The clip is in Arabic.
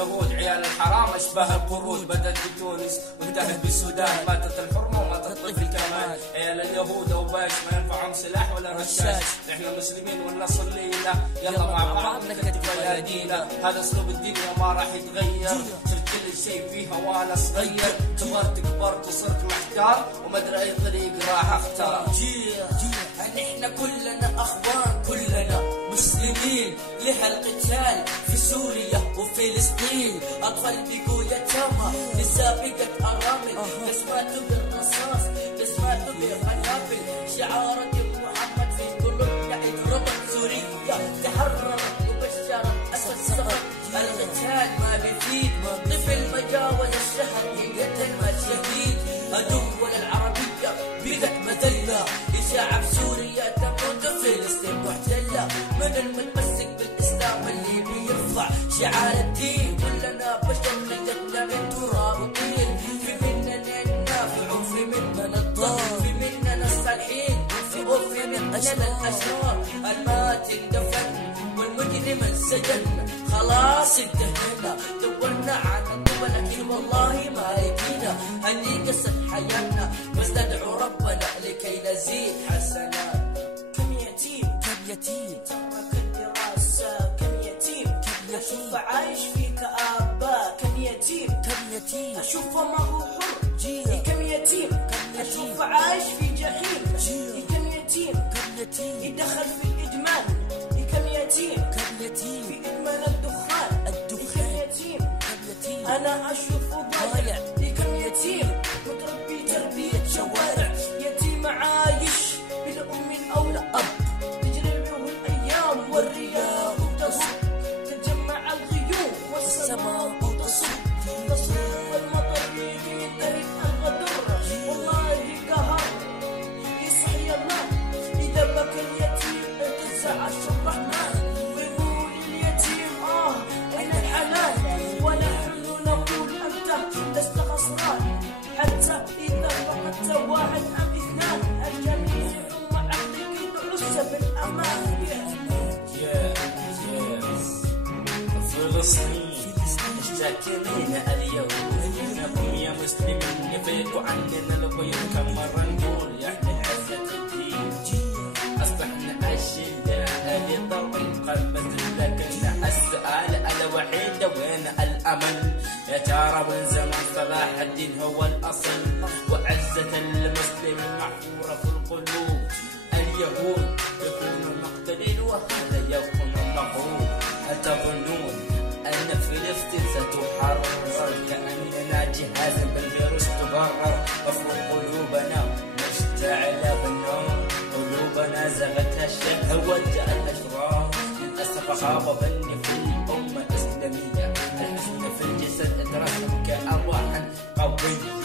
اليهود عيال الحرام أشباه القرود، بدت بتونس وانتهت بالسودان، ماتت الحرمة ومات الطفل كمان. عيال اليهود أوباش ما ينفعهم سلاح ولا رشاش، احنا مسلمين ولا صلينا، يلا مع بعض نكتب بيادينا. هذا أسلوب الدنيا ما راح يتغير، صرت كل شيء فيها وأنا صغير، كبرت وصرت محتار ومدري أي طريق راح أختار. احنا كلنا اخوان، كلنا مسلمين، لها القتال في سوريا وفلسطين، اطفال بقوا يتامى، نساء بقت ارامل، ناس ماتوا بالرصاص، ناس ماتوا بالقنابل، شعارك محمد في قلوبنا اتربط، سوريا تحررت وبشرت اسد سقط، القتال ما بيفيد، طفل ما جاوز الشهر يقتل ما شهيد، الدول العربية بقت مذلة، شعب سوريا تموت فلسطين محتلة، من المتمسك بالإسلام اللي بيرفع شعار الدين، كلنا بشر خلقنا من تراب وطين، في مننا النافع وفي مننا الضار، في مننا الصالحين وفي مننا الأشرار، المات اندفن والمجرم انسجن، خلاص انتهينا، دورنا عن الدول لكن والله ما لقينا، هني قصة حياتنا بس ندعو ربنا لكي نزيد حسنات. كم يتيم ترك الدراسة، كم يتيم أشوف عايش في كآبة، كم يتيم أشوفه ما هو حر، كم يتيم أشوف عايش في جحيم، كم يتيم يدخل في الإدمان، كم يتيم في إدمان الدخان، كم يتيم أنا أشوفه ضايع، كم يتيم متربي تربية شوارع، يتيم عايش بلا أم أو لا أب، تجري بهم الأيام والرياح تصب، تجمع الغيوم والسماء تصب والمطر ينتهي الغدر، والله قهر يصحي الله إذا بكى اليتيم اتسع الرحمن، ويقول اليتيم أين الحنان، ونحن نقول أنت لست خسران، حتى إذا فقدت واحد أم اثنان، الجميع مع عقلك تعس بالأمان. فلسطين اشتكينا اليوم انكم يا مسلمين يفيقوا عننا البيوت، كم مرة نقول احنا عزة الدين، اصبحنا اشلاء لطريق المسجد، لكن السؤال الوحيد وين الامل، يا ترى من زمان صلاح الدين هو الاصل، وعزة المسلم محفورة في القلوب، اليهود يكونوا مقتلين وهذا يكون المغرور، هل تظنون أن فلسطين ستحرر كأننا جهازا بالفيروس تبرر، افرض قلوبنا مشتعلة بالنار، قلوبنا زغتها الشهوة الأشرار، للأسف خاب ظني في الأمة الإسلامية، الحزن في الجسد اترسم كأرواح قوية.